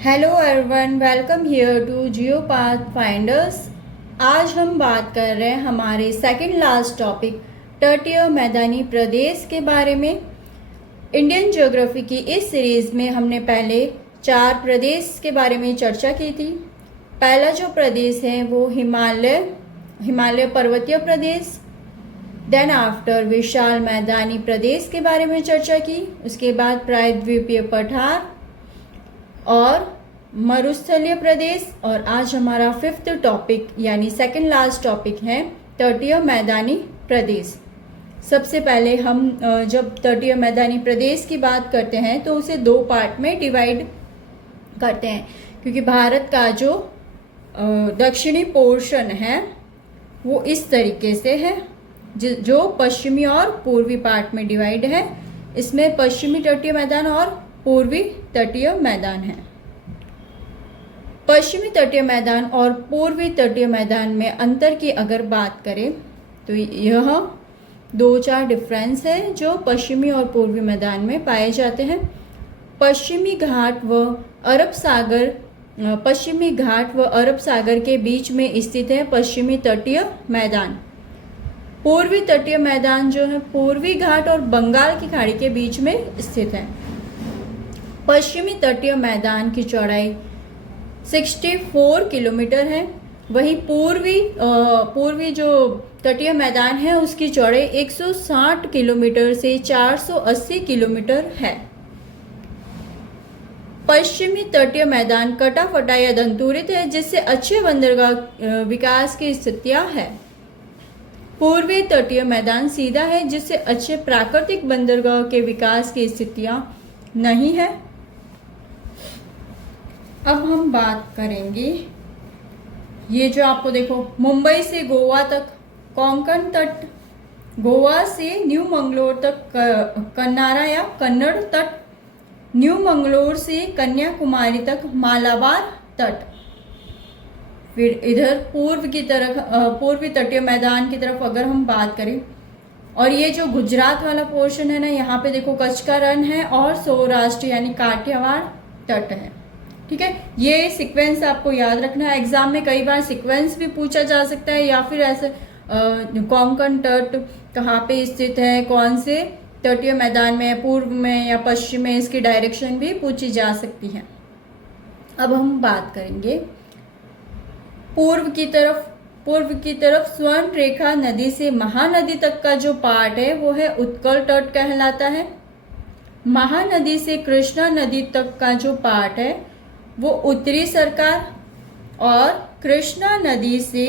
Hello everyone, welcome here to Geo Path Finders. आज हम बात कर रहे हैं हमारे सेकंड लास्ट टॉपिक तटीय मैदानी प्रदेश के बारे में। इंडियन ज्योग्राफी की इस सीरीज़ में हमने पहले 4 प्रदेश के बारे में चर्चा की थी। पहला जो प्रदेश है वो हिमालय पर्वतीय प्रदेश। देन आफ्टर विशाल मैदानी प्रदेश के बारे में चर्चा की। उसके बाद प्रायद्वीपीय पठार और मरुस्थलीय प्रदेश। और आज हमारा 5th टॉपिक यानी सेकंड लास्ट टॉपिक है तटीय मैदानी प्रदेश। सबसे पहले हम जब तटीय मैदानी प्रदेश की बात करते हैं तो उसे 2 पार्ट में डिवाइड करते हैं, क्योंकि भारत का जो दक्षिणी पोर्शन है वो इस तरीके से है, जो पश्चिमी और पूर्वी पार्ट में डिवाइड है। इसमें पश्चिमी तटीय मैदान और पूर्वी तटीय मैदान है। पश्चिमी तटीय मैदान और पूर्वी तटीय मैदान में अंतर की अगर बात करें तो यह 2-4 डिफरेंस है जो पश्चिमी और पूर्वी मैदान में पाए जाते हैं। पश्चिमी घाट व अरब सागर के बीच में स्थित है पश्चिमी तटीय मैदान। पूर्वी तटीय मैदान जो है पूर्वी घाट और बंगाल की खाड़ी के बीच में स्थित है। पश्चिमी तटीय मैदान की चौड़ाई 64 किलोमीटर है। वहीं पूर्वी जो तटीय मैदान है उसकी चौड़ाई 160 किलोमीटर से 480 किलोमीटर है। पश्चिमी तटीय मैदान कटा फटा या दंतुरित है, जिससे अच्छे बंदरगाह विकास की स्थितियां है। पूर्वी तटीय मैदान सीधा है, जिससे अच्छे प्राकृतिक बंदरगाह के विकास की स्थितियां नहीं है। अब हम बात करेंगे ये जो आपको देखो मुंबई से गोवा तक कोंकण तट, गोवा से न्यू मंगलोर तक कन्नारा या कन्नड़ तट, न्यू मंगलोर से कन्याकुमारी तक मालाबार तट। फिर इधर पूर्वी तटीय मैदान की तरफ अगर हम बात करें, और ये जो गुजरात वाला पोर्शन है ना, यहाँ पे देखो कच्छ का रण है और सौराष्ट्र यानी काठियावाड़ तट है। ठीक है, ये सीक्वेंस आपको याद रखना है। एग्जाम में कई बार सीक्वेंस भी पूछा जा सकता है, या फिर ऐसे कोंकण तट कहाँ पे स्थित है, कौन से तटीय मैदान में, पूर्व में या पश्चिम में, इसकी डायरेक्शन भी पूछी जा सकती है। अब हम बात करेंगे पूर्व की तरफ स्वर्ण रेखा नदी से महानदी तक का जो पार्ट है वो है उत्कल तट कहलाता है। महानदी से कृष्णा नदी तक का जो पार्ट है वो उत्तरी सरकार, और कृष्णा नदी से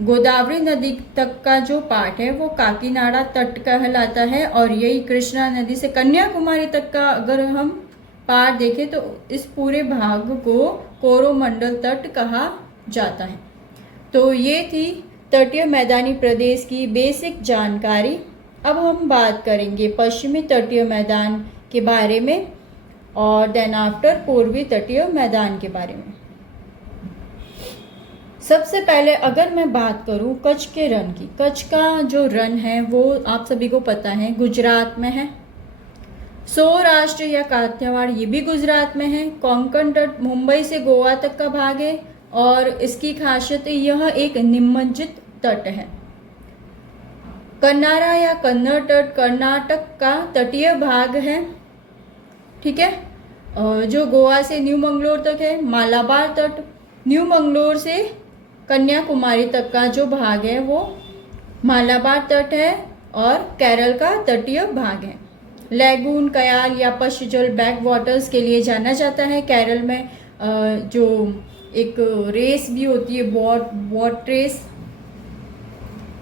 गोदावरी नदी तक का जो पार्ट है वो काकीनाडा तट कहलाता है। और यही कृष्णा नदी से कन्याकुमारी तक का अगर हम पार्ट देखें तो इस पूरे भाग को कोरोमंडल तट कहा जाता है। तो ये थी तटीय मैदानी प्रदेश की बेसिक जानकारी। अब हम बात करेंगे पश्चिमी तटीय मैदान के बारे में और देन आफ्टर पूर्वी तटीय मैदान के बारे में। सबसे पहले अगर मैं बात करूं कच्छ के रण की, कच्छ का जो रण है वो आप सभी को पता है गुजरात में है। सौराष्ट्र या काठियावाड़ ये भी गुजरात में है। कोंकण तट मुंबई से गोवा तक का भाग है, और इसकी खासियत यह एक निमज्जित तट है। कन्नारा या कन्नड़ तट कर्नाटक का तटीय भाग है। ठीक है, जो गोवा से न्यू मंगलोर तक है। मालाबार तट न्यू मंगलोर से कन्याकुमारी तक का जो भाग है वो मालाबार तट है, और केरल का तटीय भाग है। लैगून, कयाल या पश्चजल बैक वाटर्स के लिए जाना जाता है। केरल में जो एक रेस भी होती है, बोट रेस।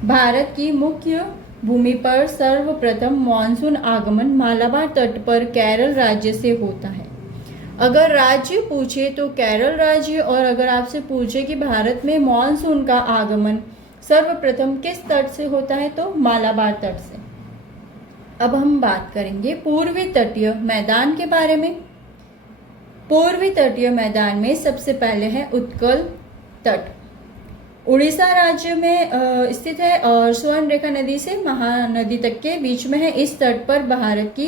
भारत की मुख्य भूमि पर सर्वप्रथम मॉनसून आगमन मालाबार तट पर केरल राज्य से होता है। अगर राज्य पूछे तो केरल राज्य, और अगर आपसे पूछे कि भारत में मॉनसून का आगमन सर्वप्रथम किस तट से होता है तो मालाबार तट से। अब हम बात करेंगे पूर्वी तटीय मैदान के बारे में। पूर्वी तटीय मैदान में सबसे पहले है उत्कल तट, उड़ीसा राज्य में स्थित है और स्वर्ण रेखा नदी से महानदी तक के बीच में है। इस तट पर भारत की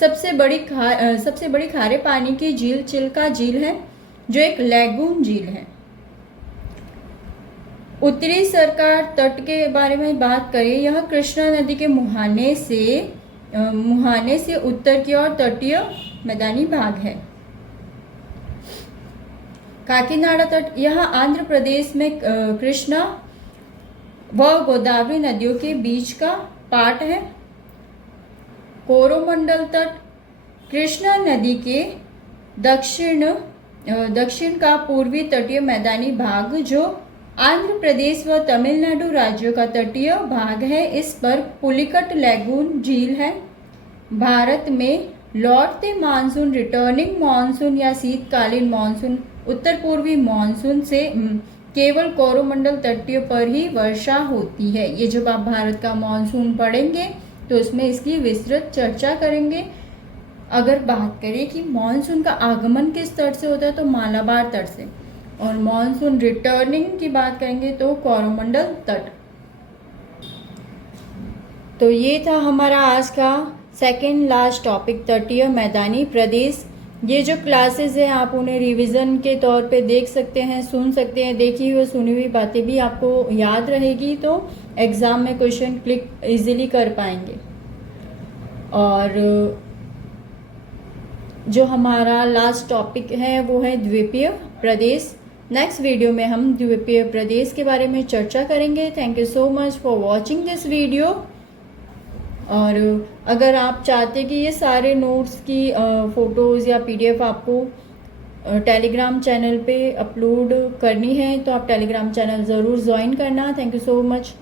सबसे बड़ी खारे पानी की झील चिल्का झील है, जो एक लैगून झील है। उत्तरी सरकार तट के बारे में बात करें, यह कृष्णा नदी के मुहाने से उत्तर की ओर तटीय मैदानी भाग है। काकीनाडा तट, यह आंध्र प्रदेश में कृष्णा व गोदावरी नदियों के बीच का पार्ट है। कोरोमंडल तट, कृष्णा नदी के दक्षिण का पूर्वी तटीय मैदानी भाग, जो आंध्र प्रदेश व तमिलनाडु राज्यों का तटीय भाग है। इस पर पुलिकट लैगून झील है। भारत में लौटते मानसून, रिटर्निंग मानसून या शीतकालीन मानसून, उत्तर पूर्वी मानसून से केवल कोरोमंडल तटीय पर ही वर्षा होती है। ये जब आप भारत का मानसून पढ़ेंगे तो उसमें इसकी विस्तृत चर्चा करेंगे। अगर बात करें कि मानसून का आगमन किस तट से होता है, तो मालाबार तट से, और मानसून रिटर्निंग की बात करेंगे तो कोरोमंडल तट। तो ये था हमारा आज का सेकेंड लास्ट टॉपिक, तटीय मैदानी प्रदेश। ये जो क्लासेस हैं आप उन्हें रिवीजन के तौर पे देख सकते हैं, सुन सकते हैं। देखी हुई सुनी हुई बातें भी आपको याद रहेगी, तो एग्ज़ाम में क्वेश्चन क्लिक इजीली कर पाएंगे। और जो हमारा लास्ट टॉपिक है वो है द्वीपीय प्रदेश। नेक्स्ट वीडियो में हम द्वीपीय प्रदेश के बारे में चर्चा करेंगे। Thank you so much for watching this video. और अगर आप चाहते कि ये सारे नोट्स की फ़ोटोज़ या PDF आपको टेलीग्राम चैनल पे अपलोड करनी है, तो आप टेलीग्राम चैनल ज़रूर ज्वाइन करना। Thank you so much.